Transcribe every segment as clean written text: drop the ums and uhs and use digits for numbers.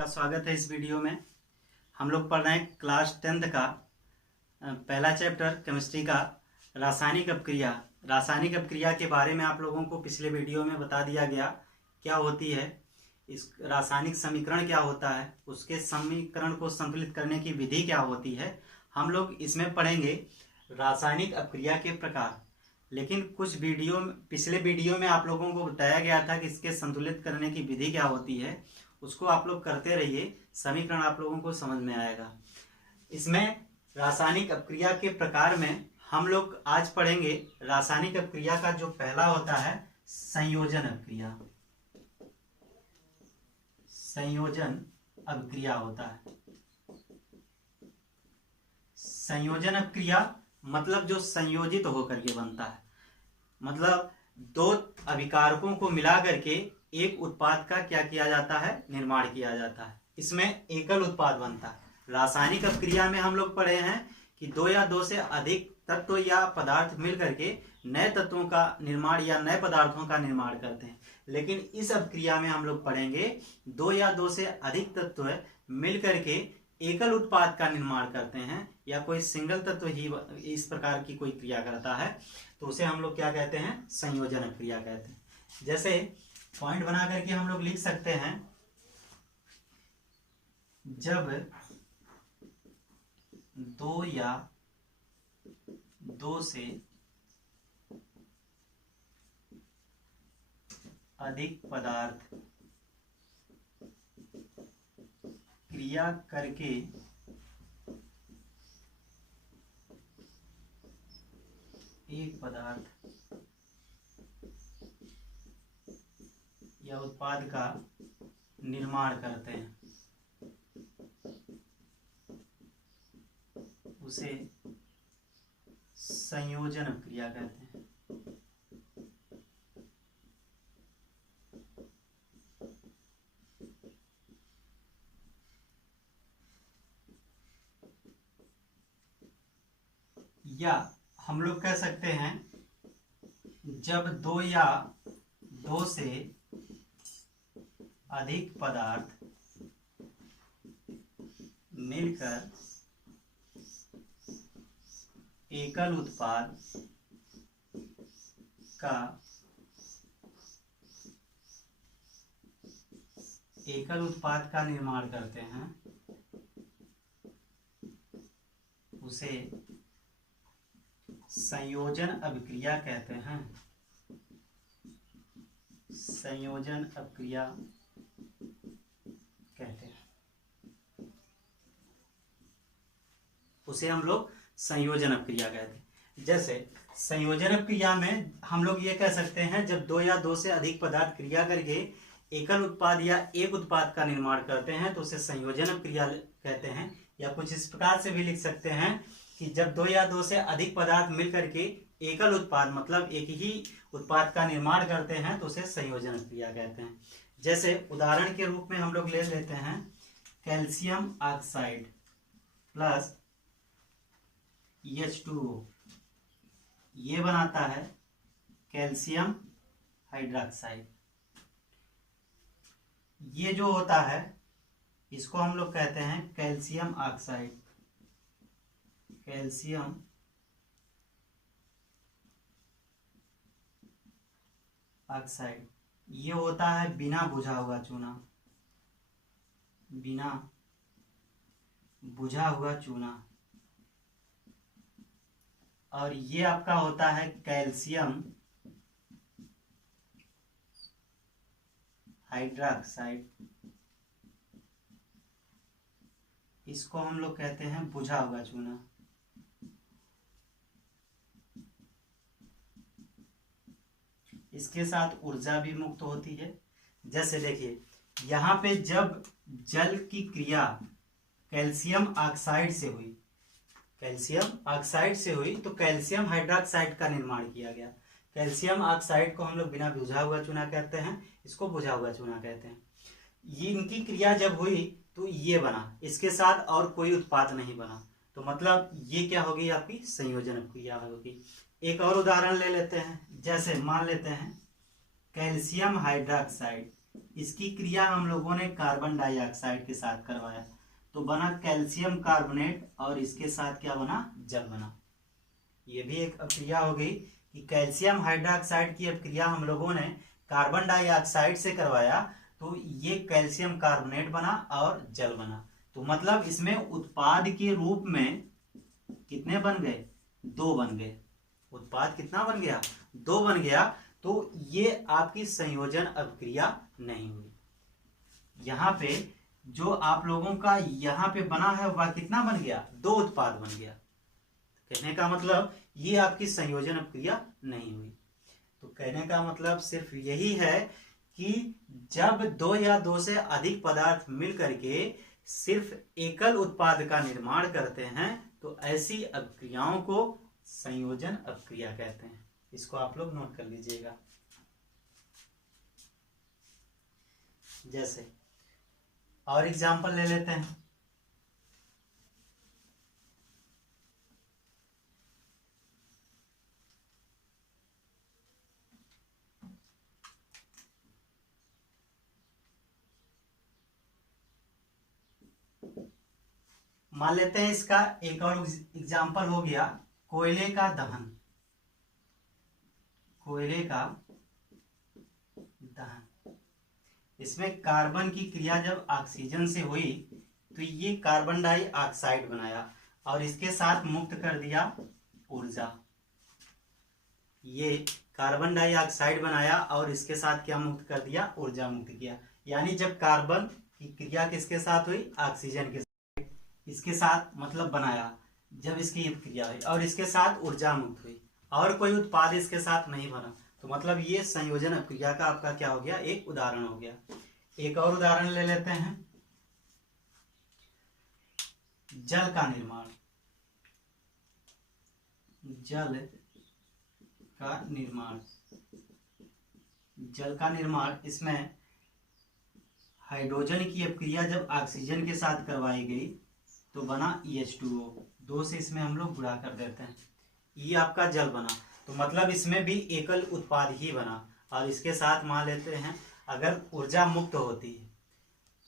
का स्वागत है। इस वीडियो में हम लोग पढ़ रहे हैं क्लास 10th का पहला चैप्टर केमिस्ट्री का रासायनिक अपक्रिया। रासायनिक अपक्रिया के बारे में आप लोगों को पिछले वीडियो में बता दिया गया क्या होती है, इस रासायनिक समीकरण क्या होता है, उसके समीकरण को संतुलित करने की विधि क्या होती है। हम लोग इसमें पढ़ेंगे रासायनिक अपक्रिया के प्रकार। लेकिन कुछ पिछले वीडियो में आप लोगों को बताया गया था कि इसके संतुलित करने की विधि क्या होती है, उसको आप लोग करते रहिए, समीकरण आप लोगों को समझ में आएगा। इसमें रासायनिक अपक्रिया के प्रकार में हम लोग आज पढ़ेंगे रासायनिक अपक्रिया का जो पहला होता है संयोजन अपक्रिया। संयोजन अपक्रिया होता है। संयोजन अपक्रिया मतलब जो संयोजित होकर के बनता है, मतलब दो अभिकारकों को मिला करके एक उत्पाद का क्या किया जाता है, निर्माण किया जाता है। इसमें एकल उत्पाद बनता है। रासायनिक अपक्रिया में हम लोग पढ़े हैं कि दो या दो से अधिक तत्व या पदार्थ मिल करके नए तत्वों का निर्माण या नए पदार्थों का निर्माण करते हैं। लेकिन इस अपक्रिया में हम लोग पढ़ेंगे दो या दो से अधिक तत्व मिल करके एकल उत्पाद का निर्माण करते हैं, या कोई सिंगल तत्व ही इस प्रकार की कोई क्रिया करता है, तो उसे हम लोग क्या कहते हैं, संयोजन अपक्रिया कहते हैं। जैसे पॉइंट बना करके हम लोग लिख सकते हैं, जब दो या दो से अधिक पदार्थ क्रिया करके एक पदार्थ या उत्पाद का निर्माण करते हैं, उसे संयोजन अपक्रिया कहते हैं। या हम लोग कह सकते हैं, जब दो या दो से अधिक पदार्थ मिलकर एकल उत्पाद का निर्माण करते हैं, उसे संयोजन अपक्रिया कहते हैं। संयोजन अपक्रिया कहते हैं, उसे हम लोग संयोजन अपक्रिया कहते हैं। जैसे संयोजन अपक्रिया में हम लोग ये कह सकते हैं, जब दो या दो से अधिक पदार्थ क्रिया करके एकल उत्पाद या एक उत्पाद का निर्माण करते हैं, तो उसे संयोजन अपक्रिया कहते हैं। या कुछ इस प्रकार से भी लिख सकते हैं कि जब दो या दो से अधिक पदार्थ मिलकर के एकल उत्पाद मतलब एक ही उत्पाद का निर्माण करते हैं, तो उसे संयोजन अपक्रिया कहते हैं। जैसे उदाहरण के रूप में हम लोग ले लेते हैं, कैल्शियम ऑक्साइड प्लस H2O, ये बनाता है कैल्शियम हाइड्रोक्साइड। ये जो होता है इसको हम लोग कहते हैं कैल्शियम ऑक्साइड। कैल्शियम ऑक्साइड ये होता है बिना बुझा हुआ चूना। बिना बुझा हुआ चूना। और ये आपका होता है कैल्शियम हाइड्रोक्साइड। इसको हम लोग कहते हैं बुझा हुआ चूना। इसके साथ ऊर्जा भी मुक्त होती है। जैसे देखिए यहाँ पे जब जल की क्रिया कैल्शियम ऑक्साइड से हुई, तो कैल्शियम हाइड्रोक्साइड का निर्माण किया गया। कैल्शियम ऑक्साइड को हम लोग बिना बुझा हुआ चूना कहते हैं, इसको बुझा हुआ चूना कहते हैं। ये इनकी क्रिया जब हुई तो ये बना, इसके साथ और कोई उत्पाद नहीं बना, तो मतलब ये क्या होगी, आपकी संयोजन अपक्रिया होगी। एक और उदाहरण ले लेते हैं, जैसे मान लेते हैं कैल्शियम हाइड्रोक्साइड इसकी क्रिया हम लोगों ने कार्बन डाइऑक्साइड के साथ करवाया, तो बना कैल्शियम कार्बोनेट और इसके साथ क्या बना, जल बना। ये भी एक अभिक्रिया हो गई कि कैल्शियम हाइड्रोक्साइड की अभिक्रिया हम लोगों ने कार्बन डाइऑक्साइड से करवाया, तो ये कैल्शियम कार्बोनेट बना और जल बना। तो मतलब इसमें उत्पाद के रूप में कितने बन गए, 2 बन गए। उत्पाद कितना बन गया, 2 बन गया। तो ये आपकी संयोजन अभिक्रिया नहीं हुई। यहाँ पे जो आप लोगों का यहाँ पे बना है वह कितना बन गया, 2 उत्पाद बन गया। कहने का मतलब ये आपकी संयोजन अभिक्रिया नहीं हुई। तो कहने का मतलब सिर्फ यही है कि जब 2 या 2 से अधिक पदार्थ मिल करके सिर्फ एकल उत्पाद का निर्माण करते हैं तो ऐसी अभिक्रियाओं को संयोजन अभिक्रिया कहते हैं। इसको आप लोग नोट कर लीजिएगा। जैसे और एग्जांपल ले लेते हैं। मान लेते हैं इसका एक और एग्जांपल हो गया कोयले का दहन। कोयले का दहन, इसमें कार्बन की क्रिया जब ऑक्सीजन से हुई तो ये कार्बन डाइऑक्साइड बनाया और इसके साथ मुक्त कर दिया ऊर्जा। ये कार्बन डाइऑक्साइड बनाया और इसके साथ क्या मुक्त कर दिया, ऊर्जा मुक्त किया। यानी जब कार्बन की क्रिया किसके साथ हुई, ऑक्सीजन के साथ, इसके साथ मतलब बनाया, जब इसकी क्रिया हुई और इसके साथ ऊर्जा मुक्त हुई और कोई उत्पाद इसके साथ नहीं बना, तो मतलब ये संयोजन अभिक्रिया का आपका क्या हो गया, एक उदाहरण हो गया। एक और उदाहरण ले लेते हैं, जल का निर्माण। जल का निर्माण, जल का निर्माण, इसमें हाइड्रोजन की अभिक्रिया जब ऑक्सीजन के साथ करवाई गई तो बना H2O। 2 से इसमें हम लोग गुणा कर देते हैं, ये आपका जल बना। तो मतलब इसमें भी एकल उत्पाद ही बना और इसके साथ मान लेते हैं अगर ऊर्जा मुक्त होती है।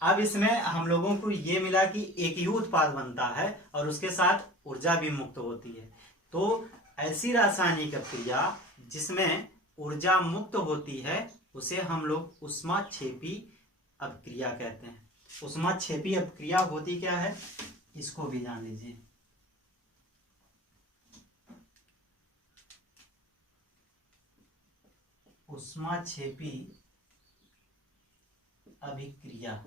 अब इसमें हम लोगों को ये मिला कि एक ही उत्पाद बनता है और उसके साथ ऊर्जा भी मुक्त होती है। तो ऐसी रासायनिक अभिक्रिया जिसमें ऊर्जा मुक्त होती है उसे हम लोग ऊष्माक्षेपी अभिक्रिया कहते हैं। ऊष्माक्षेपी अभिक्रिया होती क्या है, इसको भी जान लीजिए। ऊष्माक्षेपी अभिक्रिया,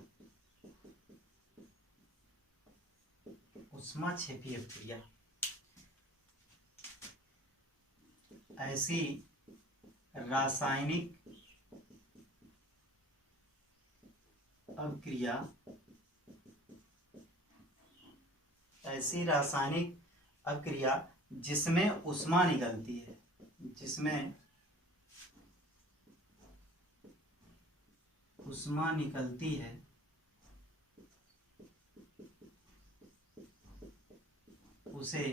ऊष्माक्षेपी अभिक्रिया ऐसी रासायनिक अभिक्रिया, ऐसी रासायनिक अभिक्रिया जिसमें ऊष्मा निकलती है, जिसमें ऊष्मा निकलती है, उसे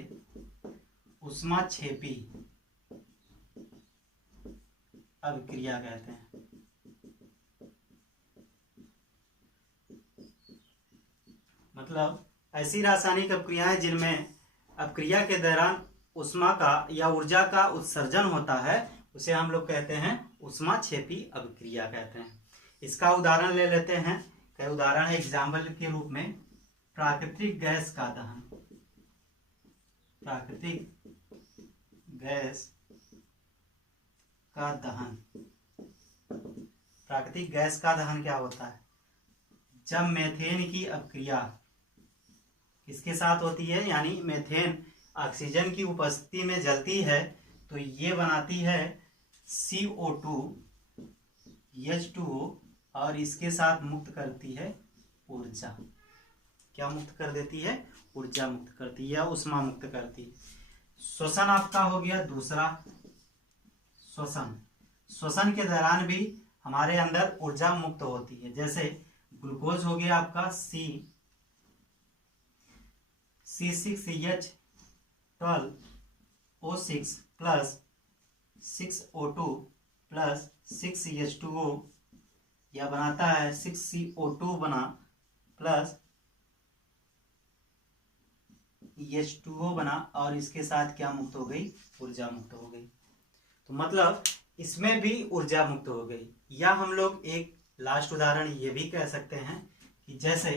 ऊष्माक्षेपी अभिक्रिया कहते हैं। मतलब ऐसी रासायनिक अभिक्रियाएं जिनमें अभिक्रिया के दौरान ऊष्मा का या ऊर्जा का उत्सर्जन होता है उसे हम लोग कहते हैं ऊष्माक्षेपी अभिक्रिया कहते हैं। इसका उदाहरण ले लेते हैं। कई उदाहरण है एग्जाम्पल के रूप में, प्राकृतिक गैस का दहन। प्राकृतिक गैस का दहन, प्राकृतिक गैस का दहन क्या होता है, जब मेथेन की अभिक्रिया किसके साथ होती है, यानी मेथेन ऑक्सीजन की उपस्थिति में जलती है तो ये बनाती है CO2 H2O और इसके साथ मुक्त करती है ऊर्जा। क्या मुक्त कर देती है, ऊर्जा मुक्त करती है या ऊष्मा मुक्त करती है। श्वसन आपका हो गया दूसरा, श्वसन। श्वसन के दौरान भी हमारे अंदर ऊर्जा मुक्त होती है। जैसे ग्लूकोज हो गया आपका C6H12O6 plus 6O2 plus 6H2O यह बनाता है 6CO2 बना प्लस H2O बना, और इसके साथ क्या मुक्त हो गई, ऊर्जा मुक्त हो गई। तो मतलब इसमें भी ऊर्जा मुक्त हो गई। या हम लोग एक लास्ट उदाहरण ये भी कह सकते हैं कि जैसे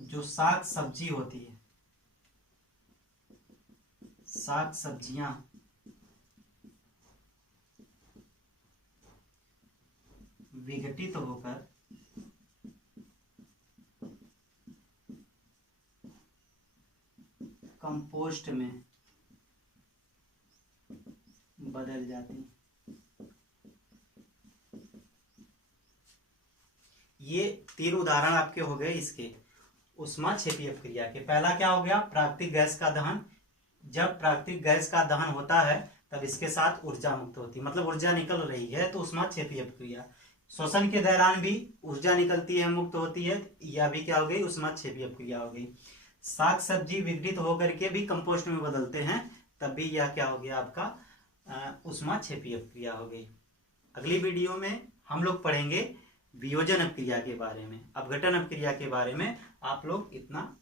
जो साग सब्जी होती है, साग सब्जियां विघटित होकर कंपोस्ट में बदल जाती। ये 3 उदाहरण आपके हो गए इसके ऊष्माक्षेपी अपक्रिया के। पहला क्या हो गया, प्राकृतिक गैस का दहन। जब प्राकृतिक गैस का दहन होता है तब इसके साथ ऊर्जा मुक्त होती है, मतलब ऊर्जा निकल रही है, तो ऊष्माक्षेपी अपक्रिया। शोषण के दौरान भी ऊर्जा निकलती है, मुक्त होती है, यह भी क्या हो गई, ऊष्माक्षेपी अपक्रिया हो गई। साग सब्जी विघटित होकर के भी कंपोस्ट में बदलते हैं, तब भी यह क्या हो गया आपका ऊष्माक्षेपी अपक्रिया हो गई। अगली वीडियो में हम लोग पढ़ेंगे वियोजन अपक्रिया के बारे में, अपघटन अपक्रिया के बारे में। आप लोग इतना